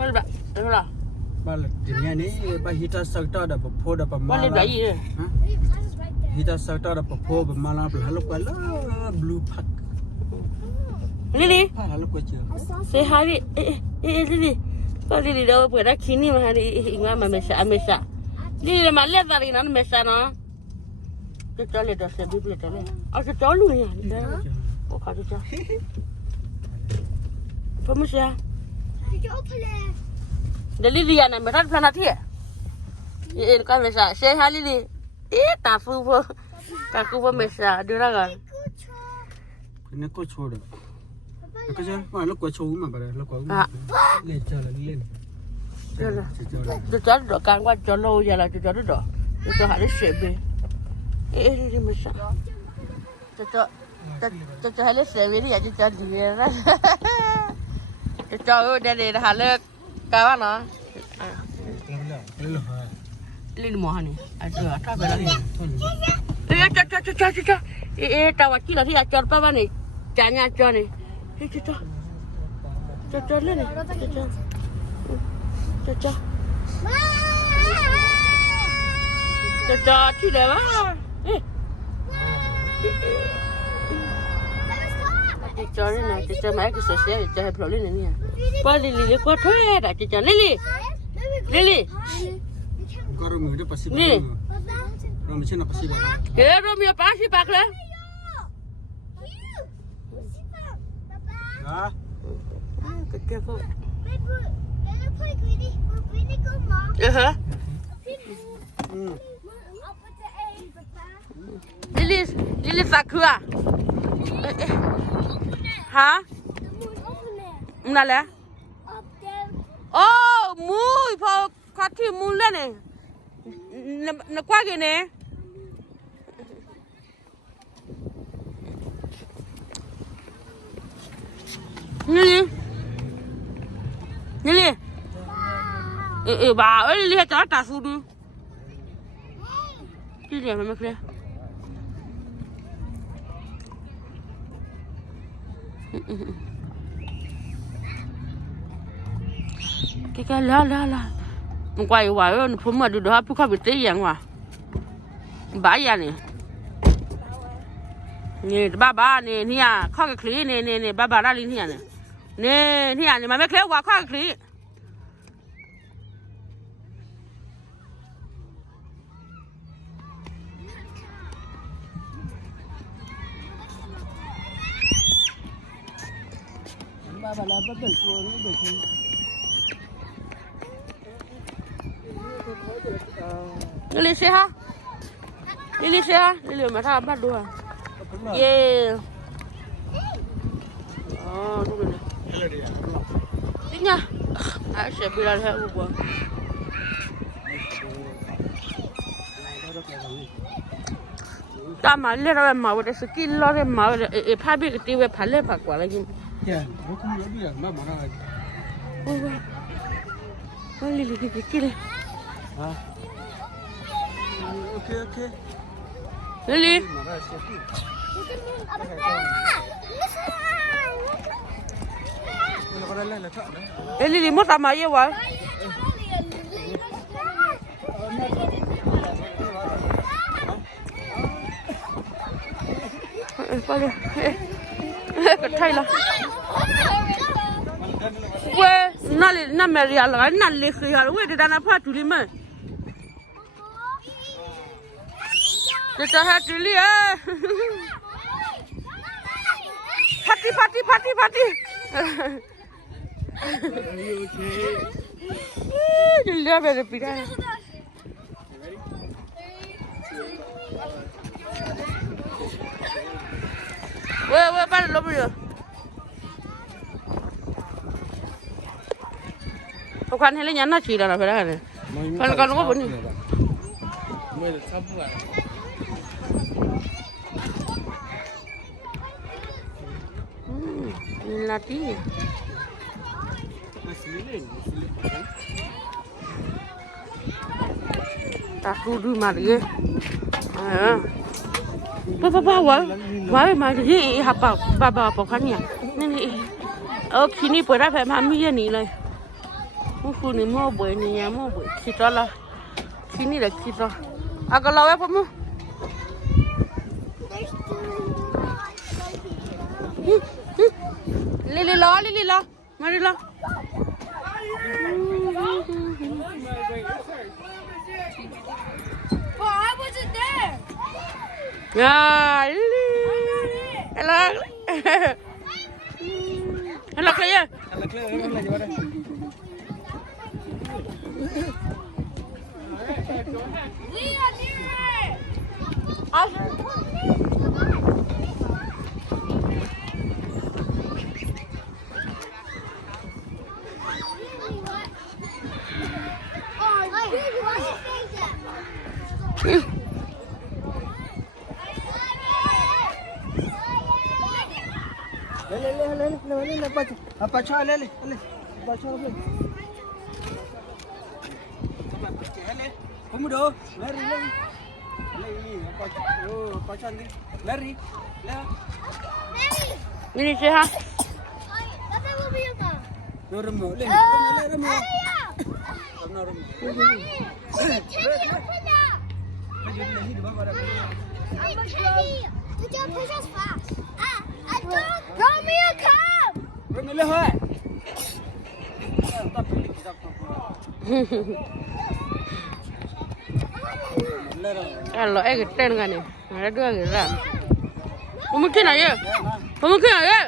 Balik tak? Tengok lah. Balik. Dunia ni, kita sektor ada berpo ada pemalas. Balik bayi je. Kita sektor ada berpo pemalas lalu kalau blue park. Lily. Lalu kuaci. Say hi. Lily. Kau Lily dah pada kini mah hari ingat masa. Lily dah malas hari nan masa na. Kita lihat dah sebab lihat dah. Asal calu ni. Oh kau tu cah. Pemus ya. Dari dia nak berat sana dia. Ini kan masa. Say hi Lily. Tak fufu. Tak fufu masa. Dua kan. Ini kau छोड़. Kau cakap, wah, lu kau coba mah pada, lu kau. Len jalan len. Jalan. Jalan dok kan gua jalan jalan jalan dok. Itu harus sebe. Ini masa. Cocok harus sebe ni aja jadi dia. Cocok dari harus kawan lah. Lin mohon ni. Ada apa lagi? Cocok. Tawaki lah dia acar apa ni? Canya acar ni. Cocok ni. Cocok. Tidak lah. Cocok ni nak cocok mai ke sosial cocok problem ni ya. Pali Lily kau tu ada cocok Lily. Kau rumah dia pasti. Ni. Rumah macam apa sih bang? Rumah pasti bakal. Ah. Kecil kok. Lily sakura. Ha? Mana le? Oh, mui pau kati mula ni. Nak kuat gini. Lily. Bà ơi Lily cho ta su đi. Lily mà mẹ cái la. Quay hoài phun mà được đó, không biết tí dạng mà. Bả ra nè. Nè ba nè nha, khó cái khí nè ba ra lên nha nè. Nè mà mấy khéo qua khó cái khí. Ba làm bắt được luôn được. Lily say ha. Lily mà tao bắt đua. Yeah. Đúng rồi nè. Đi nha. Sẽ bị là theo của. Ta mà lấy ra mà cái skin lo ra mà phải biết cái tiêu phải lấy phải quả là gì. Yeah, aku ni lebih lah, mana lagi? Oh, Lily kecil. Ah. Okay. Lily. Lily mau sama ya, wah. Boleh. Cái thay là. Quê, nó mẹ riêng là nó lấy khi là quê thì đã nó phát chủ đi mà. Để cho hết chủ đi à. Party. Đi lên về bị ra. Quê bắt lốp rồi. Khoan hay lấy nhắn nó chỉ là phải ra này. Con nó có vấn đề. Là tí. Ta thu đi mà đi. Ba why mà gì học bảo khán nhà. Nên khi này bữa ra phải mà mi ni này. Muku ni mau boy ni ya mau boy. Kita lah. Sini dah kita. Agak lawa apa mu? Lili lah. Mari lah. Oh, I wasn't there. Ya, Lili. Hello. Hello Claire. Leon, here. Apa cakap lele? Apa cakap lele? Kamu dah, lari. Apa cakap ni? Lari. Ini siapa? Rumah, lele. Romeo, come! Kalau ten kan ni, ada dua geran. Mungkin aja. Mungkin aja.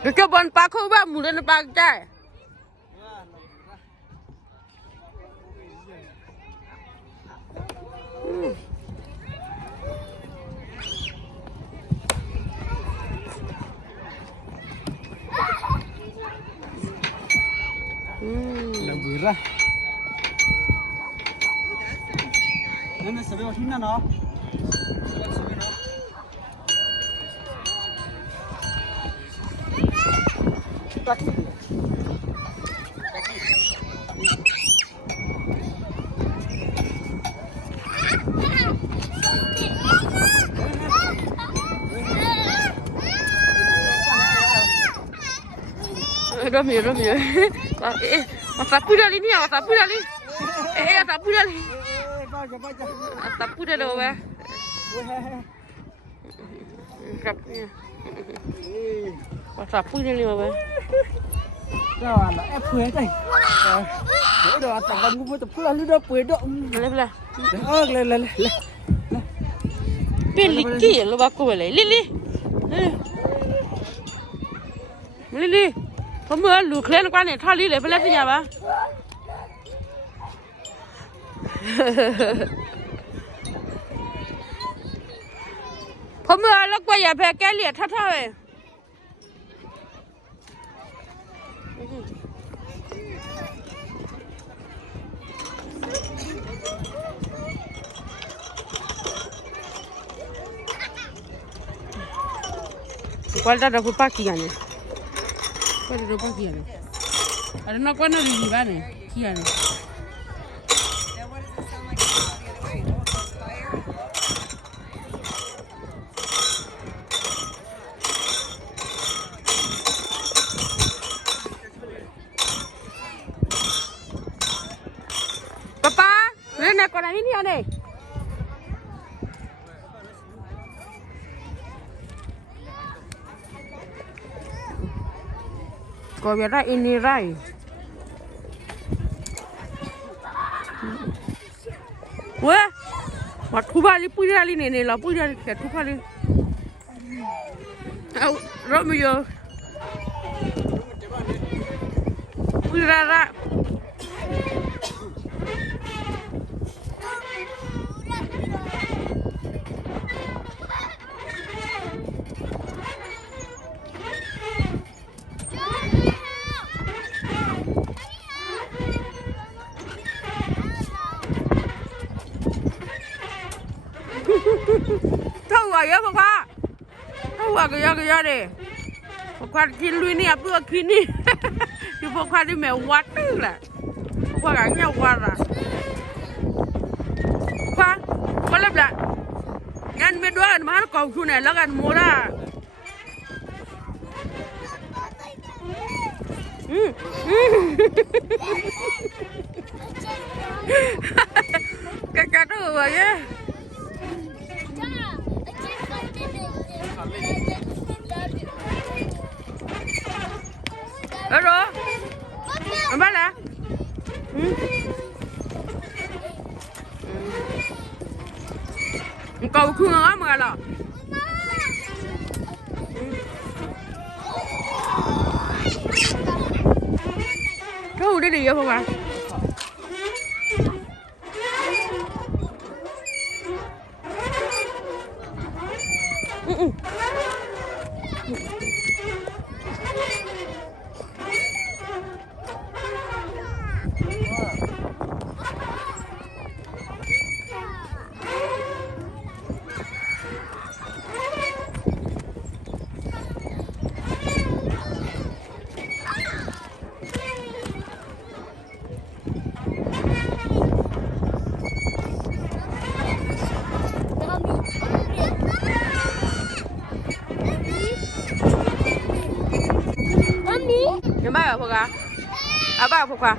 Dekat bon pak kau bah mula nak pakai. Lambu lah. Nana sabi macam mana no? Romeo. Sapu dah ni ni, sapu dah ni. Sapu dah ni. Sapu dah dah weh. Sapunya. Sapu ni ni weh. Dah lah, apa ni? Dah tak kamu pun tak pulang lu dah apa dah. Belah. Oh, le. Pilih lu baku boleh. Lili. Kamu lu kalian kan ni thali le, belah punya apa? Kamu lu kau ya pakai lihat thah. Kuala dah pun pagi kan ni. Kuala dah pagi kan ni. Ada nak kuala ni di mana? Kian ni. Papa, ni nak kuala ni ni. Kau biar ini rai. Wah, waktu balik punya kali ni lah punya satu kali. Romeo. Punya. เท่าไหร่พวกข้าเท่าไหร่ก็เยอะเลยพวกข้ากินลุยเนี่ยเพื่อกินนี่ที่พวกข้าที่แมววัดนี่แหละพวกข้าเงี้ยวัดอ่ะข้าก็เล็บละงานไม่ด้วยกันมาเก่าชุนเนี่ยแล้วกันโมด้าแกตัวอะไรเนี่ยเออมาแล้วเก่าขึ้นอ่ะมาแล้วเขาได้ดีเยอะพอไหมยังบ้าพวกอ่ะอาบ้าพวกอ่ะ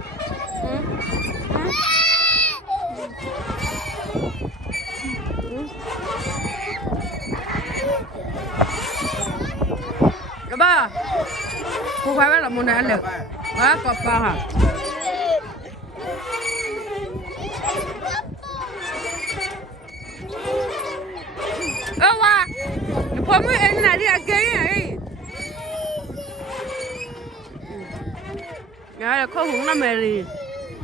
ยังบ้าพวกใครว่าหลับมุนนั่นเลยว่ากบปลาค่ะว่าพอไม่เอ็นน่ะที่อาเกย์ไงเนี่ยเขาหงน้ำเมรี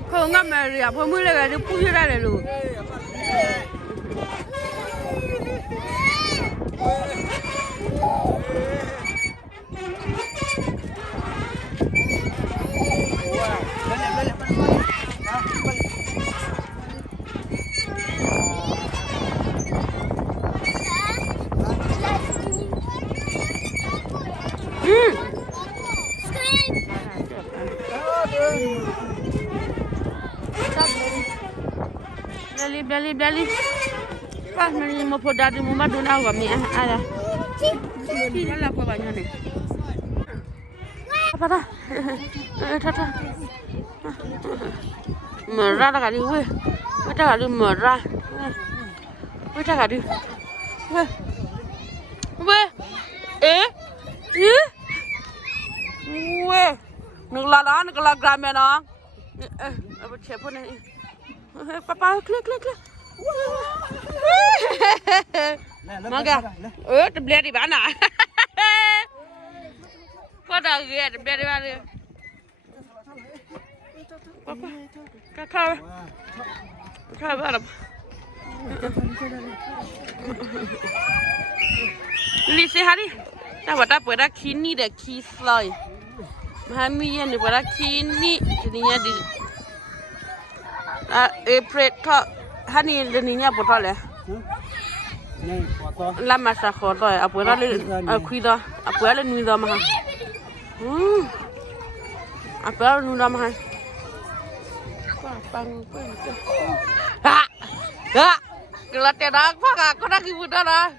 เขาหงน้ำเมรีอ่ะพอมือเลยก็จะพูดได้เลยลูกBeli. Pas meni mau poda di rumah dulu awak ni ada. Ini apa banyak ni? Apa dah? Tata. Merah dah kali weh. Kita kali merah. Kita kali. Weh. Weh. Ngelala gram ya nak. Apa siapa ni? Papa klik. Maga. Terbeli di mana? Kau dah lihat terbeli di mana? Papa. Kakak berapa? Lisi hari. Tak pada pada kini dah kisah. Mami yang pada kini jadinya di April kok hani deninya botol ya? Lama sah kotor ya, apa lagi kuida, apa lagi nuida mah? Apa lagi nuida mah? Kelat tidak apa kak, kau nak ibu dah lah.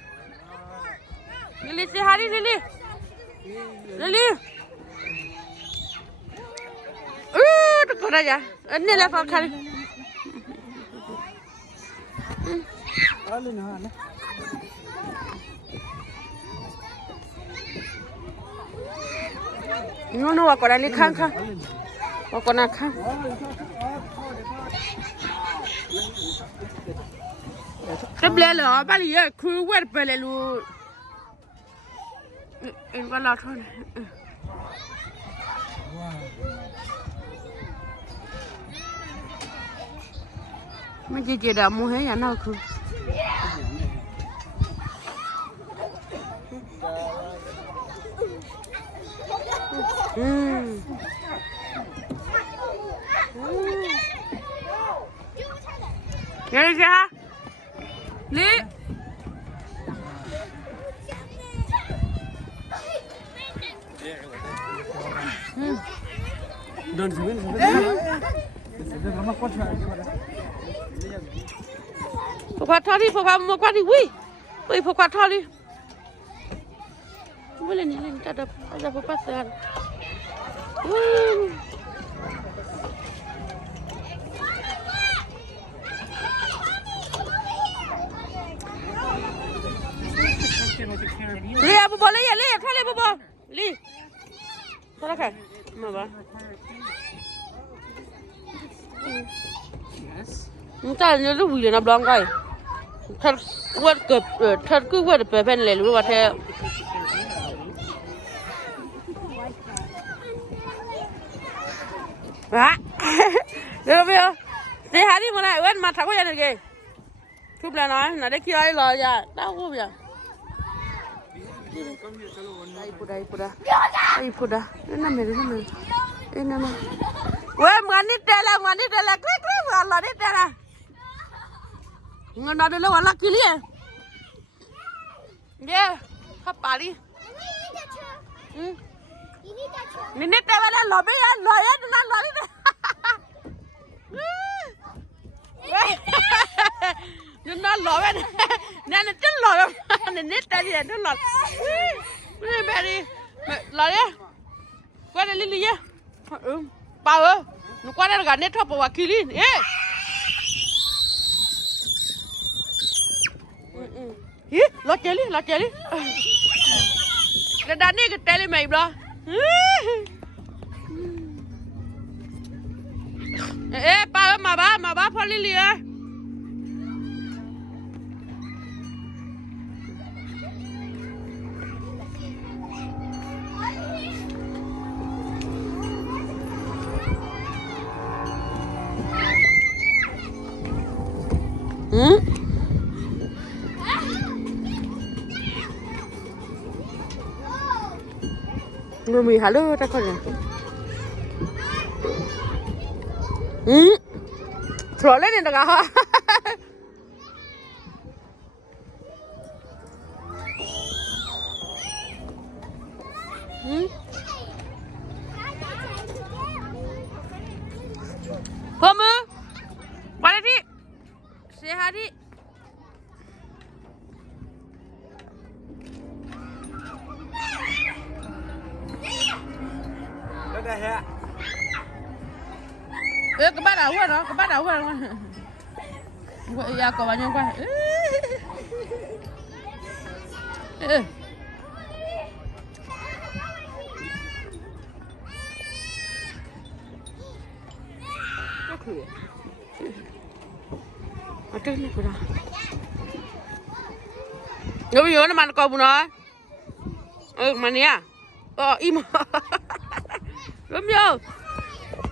Lili sehari Lili. Kau dah ya, ini lepas kali. No, wako nali kanka. Wako na kanka. Terbeli lah, balik ya, kuat beli lu. Ini kalau tu. Macam je dah muhe ya nak tu. Nghe chưa? Lý Don't win. Mama kau cakap apa? Pokok tadi, pokok mau kau di, wih, pokok tadi. Boleh ni, ada pokok sehan. Li, apa boleh ya, Li, thali apa? Li, thali kan, apa? Entah ni lu boleh nak belang kai. Thad kuat ke, thad ku kuat pepen le lu apa? Ah, được chưa? Đi hái đi mà này, quên mặt thằng có gì kì? Chụp lại nói, là để kia ai lò ra, đau quá vậy. Đây phụ đây, đến năm này, quên ngan đi tè là, click, là đi tè là. Ngan đó đi đâu là kia đi? Yeah, hấp bà đi. Ini teh mana lobby ya, lobby. Nó lobby, nè nó chân lobby, nè teh gì nó lobby. Này mẹ đi, lobby, qua đây Lily ya, bao ơ, nó qua đây là nè thọ bảo Celine, lót chơi đi, cái đàn này cái tele mày bro. Ba mà ba phô Lily ơi. Người mì hả lơ ra con này. Throw lên được hả? Hôm ư? Qua đây đi. Say hi đi. Cái bát áo nó, vậy ya có bao nhiêu qua? Ở trên này của nó. Nếu bây giờ nó mặn cầu bùn nói. Mà nè. Im. Đúng chưa?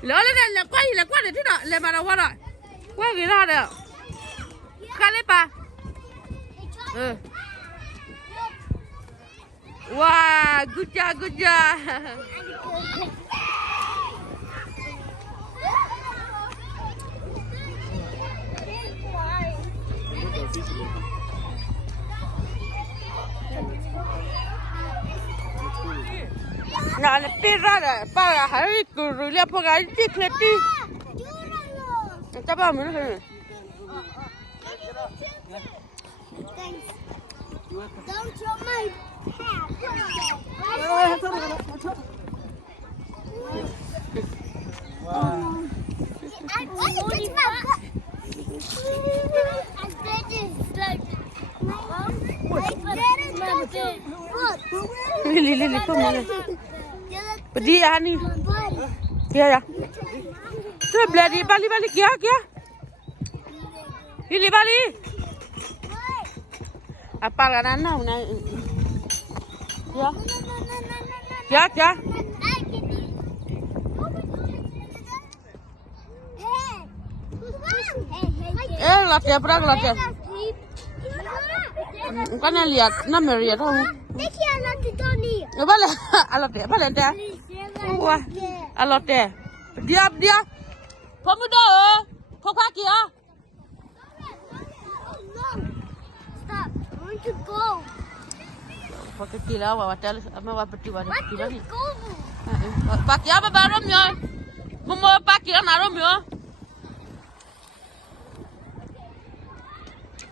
Lỡ lên đây là quay để thế nào, lên mà đâu qua rồi. Quay cái nào đấy. Khai lên bà. Wow, good job. Nah, letih rada, pa hari guru lihat pakai cik letih. Coba mana ni? Don't drop my Lili, kau mana? Pergi ya ni. Kia ya. Tu balik kia. Lili balik. Apa lah nana mana? Kia. Latih perang latih. Kau nak lihat, nama lihat tahu. देखिए अलग तो नहीं है Bale, bale dah. Wah, alot deh. Dia. Pemuda, pokok kia. Stop. I want to go. Pokok kia awak hotel, ama awak berdua ni. Let's go. Pakai apa barum ya? Mau pakai naruh mio.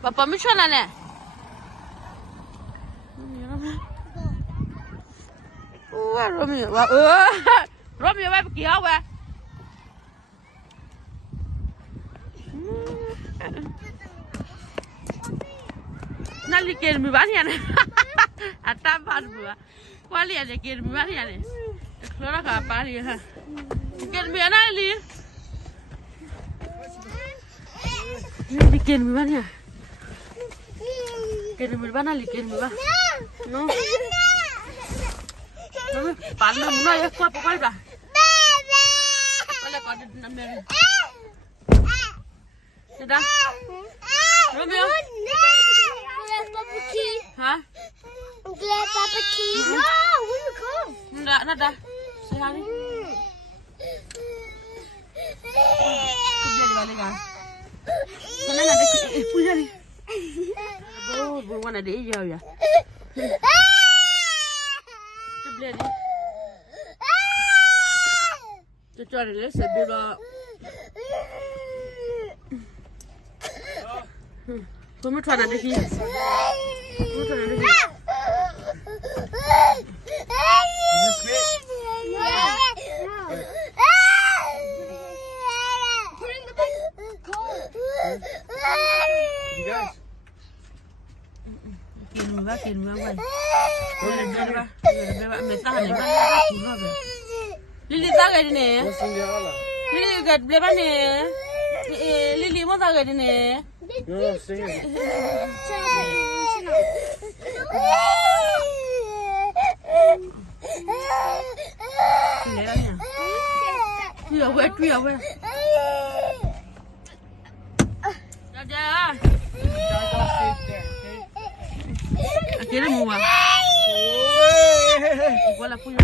Papa macam mana? Wah, Romeo, wah, Romeo, apa kia wah? Nali kirim bani ane, atas baru buat. Kuali ada kirim bani ane. Keluar ke apa ni ha? Kirim bani ali. Nali kirim bani ya. Kirim bani ali kirim bani. No. Panas mana ya kau pakai dah? Kalau kau ada nama ni. Sudah. Romeo. Hah? Papa key. No, where you go? Nggak dah. Sehari. Kerja di balik kan? Kalau ada punya ni. Bukan ada hijau ya. Beli ni. Cuci ni sebab kamu tuan ada ni. Kamu tuan ada ni. Kirim kan? Boleh mentah ni mana? Lili tak ada ni. Lili kat berapa ni? Lili mau tak ada ni? Ya weh, tu ya weh. Ada. Akhirnya muat. Igual punya.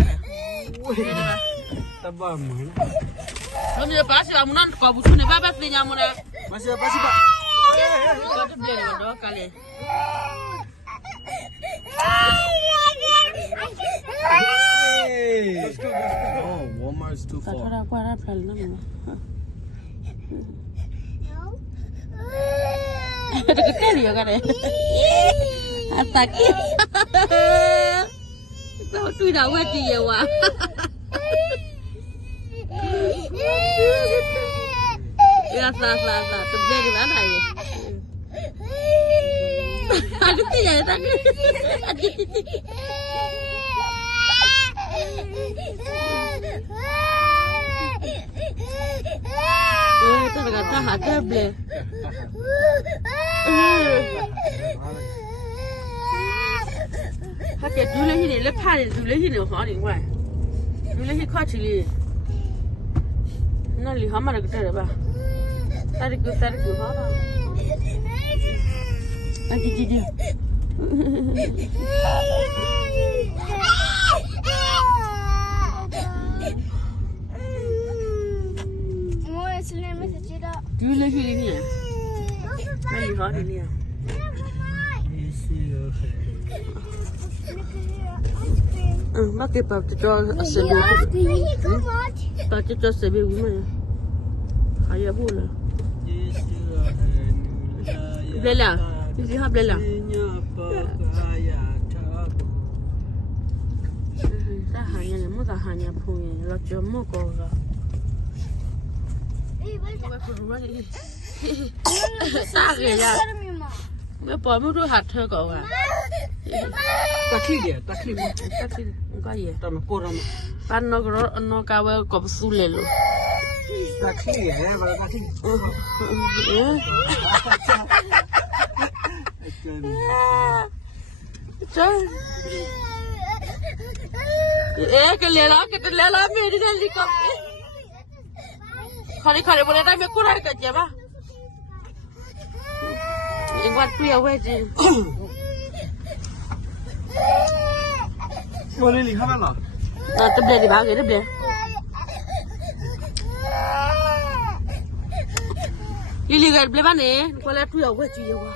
Tabam mana? Kami lepas si amunan kau butuh ni apa beli nyamuna? Masih apa sih pak? Kau tu beli ni dua kali. Oh, Walmart's too far. Kau ada apa ada pelan nama? Ada kecil ya kan? Atak. Tahu tu dah wet dia wah. Ya salah. Tu beli di mana ni? Ada tiada tak? Itu kata ada beli. Hati dulu ni lepas dulu ni hal ni wah. Dulu ni kau cili. Nanti hamar kita apa? Tarik apa? Jadi. Dulu ni ya. Nanti hal ni ya. Makai pap tu jual sebi. Pap tu jual sebi gimana? Ayah boleh. Belah, ini apa belah? Tak hanya ni, muda hanya punya, laju muka orang. Tak kaya. Apa muda hati kau kan? Takli. Enggak ya. Tapi korang. Pan no kawe kau sulit lo. Takli ya, kalau takli. Kita lela meri dah likap. Kali boleh dah kurang kerja bah. Ingwat tu ya wajib. Boleh lihat mana? Tu beli di bawah tu beli. Lili kat beli mana? Kalau tu ya wajib ya wah.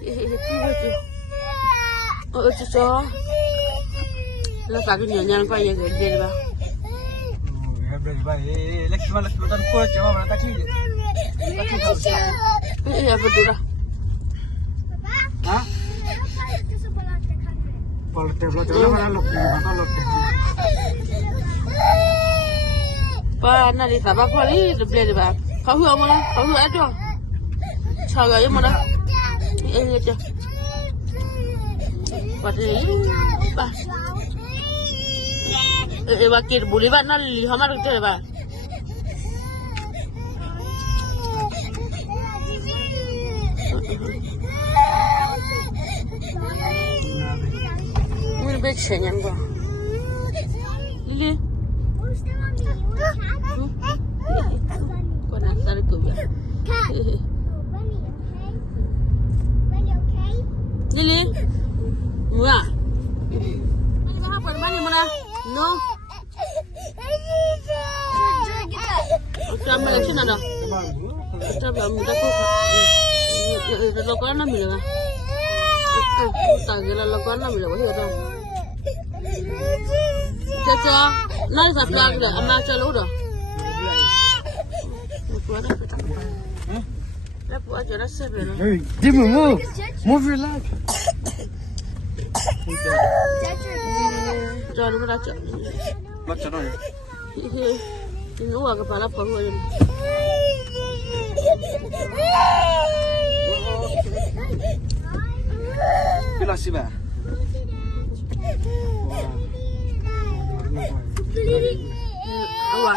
Tu wajib. Oh cucu. Lepas tu nyanyi kau yang gede bah. beli baik. Lek makan kuah cuma mana tak ni. Apa tu dah? Hah? Kalau tebel mana lok mana lok. Pa na di sabab kali beli di bawah. Kau mana? Kau ada? Cara yang mana? Ini aja. Pasti pa. Wakil boleh ba na li hamar kita ba. Mungkin becenya gua. Lili. Kau nak tarik tu ya? Lili, murah. Ini apa? Mana mana? No. Kita ambil action ada. Kita ambil tak kau. Kita lakukan apa bila? Tak kita lakukan apa bila? Wah itu. Caca, nari sapla kita, amal calo dah. Lepas ada kita. Lepas aja rasa bela. Hey, Dimu move your leg. Jangan merajuk. Macam mana? Ini uang kepala perlu aja. Bila sih bah? Awak.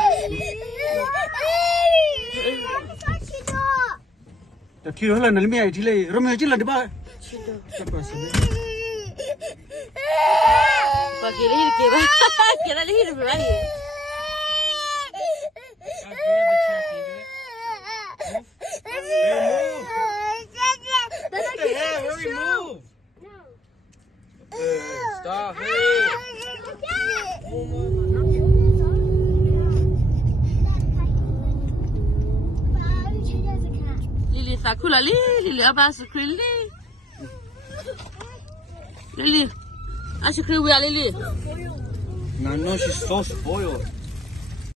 Tak kira lah nak lebih aja le. Ramai aja lah di bawah. Pakai lihir kira. Kira lihir berani. Stop. Lili sakula Lili apa sukri Lili. Asyik kiri Lili. No, she's so spoiled.